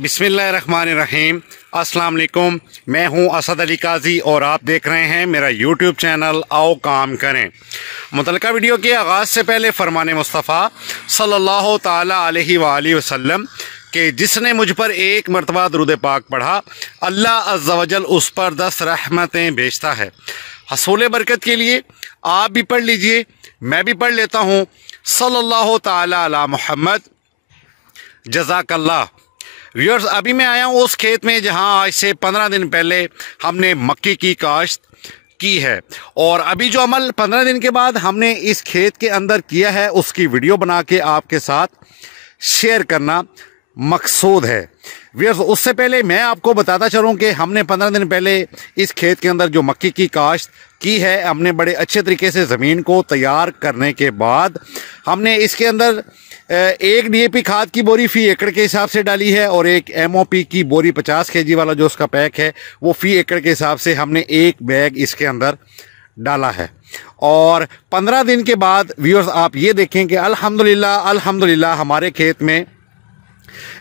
बिस्मिल्लाहिर्रहमानिर्रहीम। अस्सलाम वालेकुम। मैं हूं असद अली काजी और आप देख रहे हैं मेरा यूट्यूब चैनल आओ काम करें। मुतलका वीडियो के आगाज़ से पहले फरमान मुस्तफ़ा सल्लल्लाहु ताला अलैहि वसल्लम कि जिसने मुझ पर एक मरतबा दुरूद पाक पढ़ा अल्लाह अज़्ज़ा वजल उस पर 10 रहमतें भेजता है। हसूल बरकत के लिए आप भी पढ़ लीजिए, मैं भी पढ़ लेता हूँ। सल्लल्लाहु ताला अला मुहम्मद, जज़ाकल्लाह। व्यूअर्स, अभी मैं आया हूँ उस खेत में जहाँ आज से 15 दिन पहले हमने मक्की की काश्त की है, और अभी जो अमल 15 दिन के बाद हमने इस खेत के अंदर किया है उसकी वीडियो बना के आपके साथ शेयर करना मकसूद है। व्यूअर्स, उससे पहले मैं आपको बताता चलूँ कि हमने 15 दिन पहले इस खेत के अंदर जो मक्की की काश्त की है, हमने बड़े अच्छे तरीके से ज़मीन को तैयार करने के बाद हमने इसके अंदर एक डीएपी खाद की बोरी फ़ी एकड़ के हिसाब से डाली है, और एक एमओपी की बोरी 50 केजी वाला जो उसका पैक है वो फ़ी एकड़ के हिसाब से हमने एक बैग इसके अंदर डाला है। और 15 दिन के बाद व्यूअर्स आप ये देखें कि अल्हम्दुलिल्लाह हमारे खेत में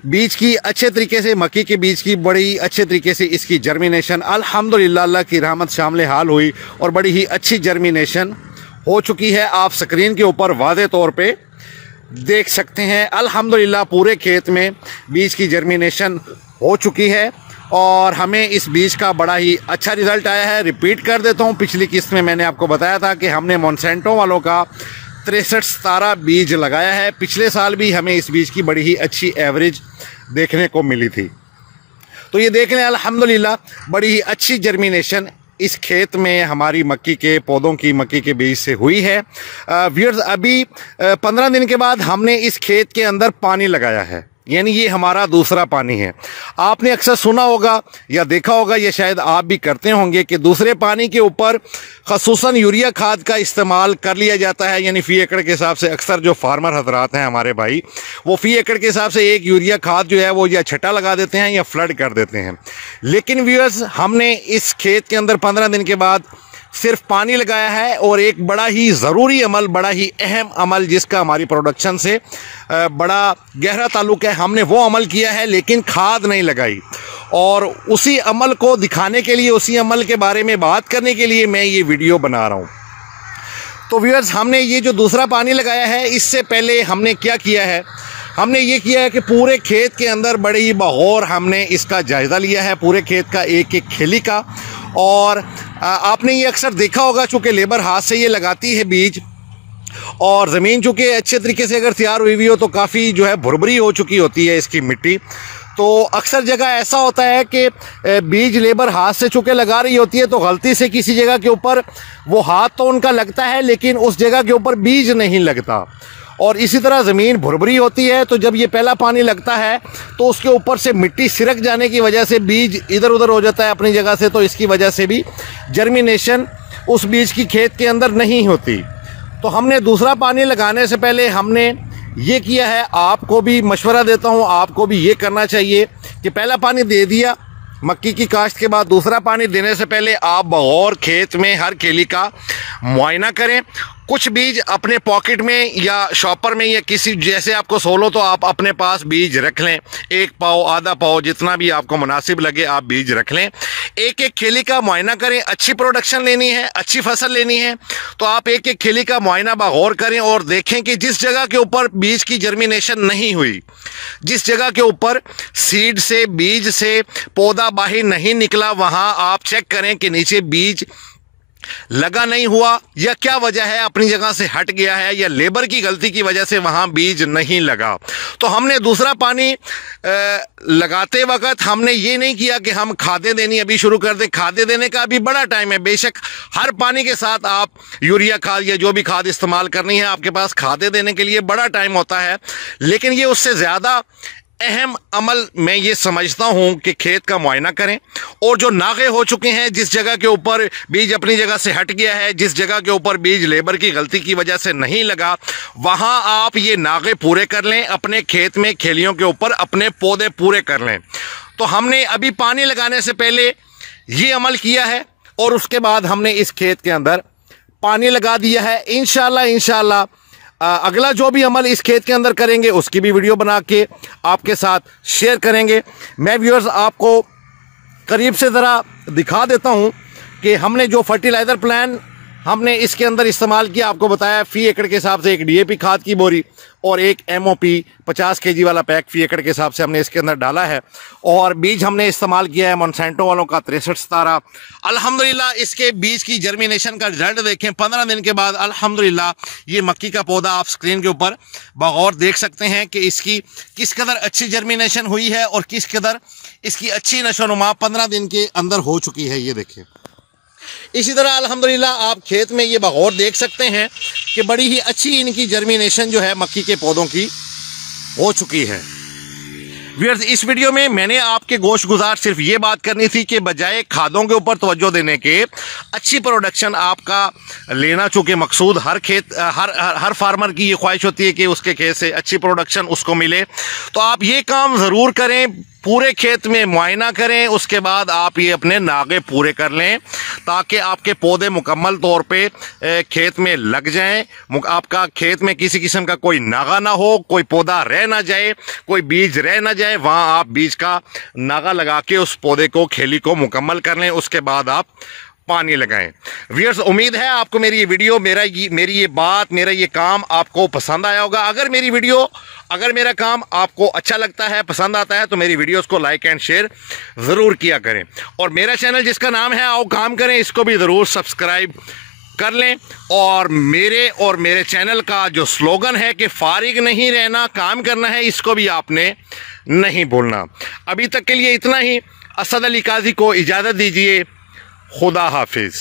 बीज की अच्छे तरीके से, मक्की के बीज की बड़ी अच्छे तरीके से इसकी जर्मिनेशन अल्हम्दुलिल्लाह अल्लाह की रहमत शामिल हाल हुई और बड़ी ही अच्छी जर्मिनेशन हो चुकी है। आप स्क्रीन के ऊपर वाज़े तौर पे देख सकते हैं अल्हम्दुलिल्लाह पूरे खेत में बीज की जर्मिनेशन हो चुकी है और हमें इस बीज का बड़ा ही अच्छा रिज़ल्ट आया है। रिपीट कर देता हूँ, पिछली किस्त में मैंने आपको बताया था कि हमने मोनसेंटो वालों का 63-17 बीज लगाया है। पिछले साल भी हमें इस बीज की बड़ी ही अच्छी एवरेज देखने को मिली थी। तो ये देख लें अल्हम्दुलिल्लाह बड़ी ही अच्छी जर्मिनेशन इस खेत में हमारी मक्की के पौधों की, मक्की के बीज से हुई है। व्यूअर्स, अभी 15 दिन के बाद हमने इस खेत के अंदर पानी लगाया है, यानी ये हमारा दूसरा पानी है। आपने अक्सर सुना होगा या देखा होगा, ये शायद आप भी करते होंगे कि दूसरे पानी के ऊपर ख़ुसूसन यूरिया खाद का इस्तेमाल कर लिया जाता है। यानी फ़ी एकड़ के हिसाब से अक्सर जो फार्मर हजरात हैं हमारे भाई, वो फ़ी एकड़ के हिसाब से एक यूरिया खाद जो है वो या छटा लगा देते हैं या फ्लड कर देते हैं। लेकिन व्यूअर्स, हमने इस खेत के अंदर 15 दिन के बाद सिर्फ पानी लगाया है, और एक बड़ा ही ज़रूरी अमल, बड़ा ही अहम अमल जिसका हमारी प्रोडक्शन से बड़ा गहरा ताल्लुक़ है, हमने वो अमल किया है लेकिन खाद नहीं लगाई। और उसी अमल को दिखाने के लिए, उसी अमल के बारे में बात करने के लिए मैं ये वीडियो बना रहा हूँ। तो व्यूअर्स, हमने ये जो दूसरा पानी लगाया है, इससे पहले हमने क्या किया है, हमने ये किया है कि पूरे खेत के अंदर बड़ी ही बगौर हमने इसका जायज़ा लिया है, पूरे खेत का एक एक खेली का। और आपने ये अक्सर देखा होगा, चूँकि लेबर हाथ से ये लगाती है बीज, और ज़मीन चूँकि अच्छे तरीके से अगर तैयार हुई हुई हो तो काफ़ी जो है भुरभुरी हो चुकी होती है इसकी मिट्टी। तो अक्सर जगह ऐसा होता है कि बीज लेबर हाथ से चूँकि लगा रही होती है तो गलती से किसी जगह के ऊपर वो हाथ तो उनका लगता है लेकिन उस जगह के ऊपर बीज नहीं लगता, और इसी तरह ज़मीन भुरभुरी होती है। तो जब ये पहला पानी लगता है तो उसके ऊपर से मिट्टी सिरक जाने की वजह से बीज इधर उधर हो जाता है अपनी जगह से, तो इसकी वजह से भी जर्मिनेशन उस बीज की खेत के अंदर नहीं होती। तो हमने दूसरा पानी लगाने से पहले हमने ये किया है, आपको भी मशवरा देता हूँ, आपको भी ये करना चाहिए कि पहला पानी दे दिया मक्की की काश्त के बाद, दूसरा पानी देने से पहले आप बगौर खेत में हर केली का मुआयना करें। कुछ बीज अपने पॉकेट में या शॉपर में या किसी, जैसे आपको सोलो तो आप अपने पास बीज रख लें, 1 पाव, आधा पाव, जितना भी आपको मुनासिब लगे आप बीज रख लें। एक एक खेली का मुआयना करें। अच्छी प्रोडक्शन लेनी है, अच्छी फसल लेनी है तो आप एक एक खेली का मुआयना बगौर करें और देखें कि जिस जगह के ऊपर बीज की जर्मिनेशन नहीं हुई, जिस जगह के ऊपर सीड से, बीज से पौधा बाहर नहीं निकला, वहाँ आप चेक करें कि नीचे बीज लगा नहीं हुआ या क्या वजह है, अपनी जगह से हट गया है या लेबर की गलती की वजह से वहाँ बीज नहीं लगा। तो हमने दूसरा पानी लगाते वक्त हमने ये नहीं किया कि हम खादें देनी अभी शुरू कर दें। खादें देने का अभी बड़ा टाइम है। बेशक हर पानी के साथ आप यूरिया खाद या जो भी खाद इस्तेमाल करनी है, आपके पास खादें देने के लिए बड़ा टाइम होता है, लेकिन ये उससे ज़्यादा अहम अमल मैं ये समझता हूँ कि खेत का मुआयना करें, और जो नागे हो चुके हैं, जिस जगह के ऊपर बीज अपनी जगह से हट गया है, जिस जगह के ऊपर बीज लेबर की गलती की वजह से नहीं लगा, वहाँ आप ये नागे पूरे कर लें, अपने खेत में खेलियों के ऊपर अपने पौधे पूरे कर लें। तो हमने अभी पानी लगाने से पहले ये अमल किया है और उसके बाद हमने इस खेत के अंदर पानी लगा दिया है। इंशाल्लाह अगला जो भी अमल इस खेत के अंदर करेंगे उसकी भी वीडियो बना के आपके साथ शेयर करेंगे। मैं व्यूअर्स आपको करीब से ज़रा दिखा देता हूँ कि हमने जो फर्टिलाइज़र प्लान हमने इसके अंदर इस्तेमाल किया, आपको बताया फ़ी एकड़ के हिसाब से एक DAP खाद की बोरी और एक MOP 50 kg वाला पैक फ़ी एकड़ के हिसाब से हमने इसके अंदर डाला है। और बीज हमने इस्तेमाल किया है मोनसेंटो वालों का 6317। अल्हम्दुलिल्लाह इसके बीज की जर्मिनेशन का रिजल्ट देखें, 15 दिन के बाद अल्हम्दुलिल्लाह ये मक्की का पौधा आप स्क्रीन के ऊपर बगौर देख सकते हैं कि इसकी किस कदर अच्छी जर्मिनेशन हुई है और किस कदर इसकी अच्छी नशोनुमा 15 दिन के अंदर हो चुकी है। ये देखें, इसी तरह अल्हम्दुलिल्लाह आप खेत में ये बगौर देख सकते हैं कि बड़ी ही अच्छी इनकी जर्मिनेशन जो है मक्की के पौधों की हो चुकी है। व्यूअर्स, इस वीडियो में मैंने आपके गोश गुजार सिर्फ ये बात करनी थी कि बजाय खादों के ऊपर तवज्जो देने के अच्छी प्रोडक्शन आपका लेना, चूँकि मकसूद हर फार्मर की ये ख्वाहिश होती है कि उसके खेत से अच्छी प्रोडक्शन उसको मिले, तो आप ये काम ज़रूर करें, पूरे खेत में मुआयना करें, उसके बाद आप ये अपने नागे पूरे कर लें ताकि आपके पौधे मुकम्मल तौर पे खेत में लग जाएं, आपका खेत में किसी किस्म का कोई नागा ना हो, कोई पौधा रह ना जाए, कोई बीज रह ना जाए, वहाँ आप बीज का नागा लगा के उस पौधे को, खेली को मुकम्मल कर लें, उसके बाद आप पानी लगाएं। व्यूअर्स, उम्मीद है आपको मेरी ये वीडियो, मेरी ये बात, मेरा ये काम आपको पसंद आया होगा। अगर मेरा काम आपको अच्छा लगता है, पसंद आता है, तो मेरी वीडियोस को लाइक एंड शेयर ज़रूर किया करें। और मेरा चैनल जिसका नाम है आओ काम करें, इसको भी ज़रूर सब्सक्राइब कर लें। और मेरे चैनल का जो स्लोगन है कि फारिग नहीं रहना, काम करना है, इसको भी आपने नहीं भूलना। अभी तक के लिए इतना ही। असद अली काजी को इजाज़त दीजिए। खुदा हाफिज़।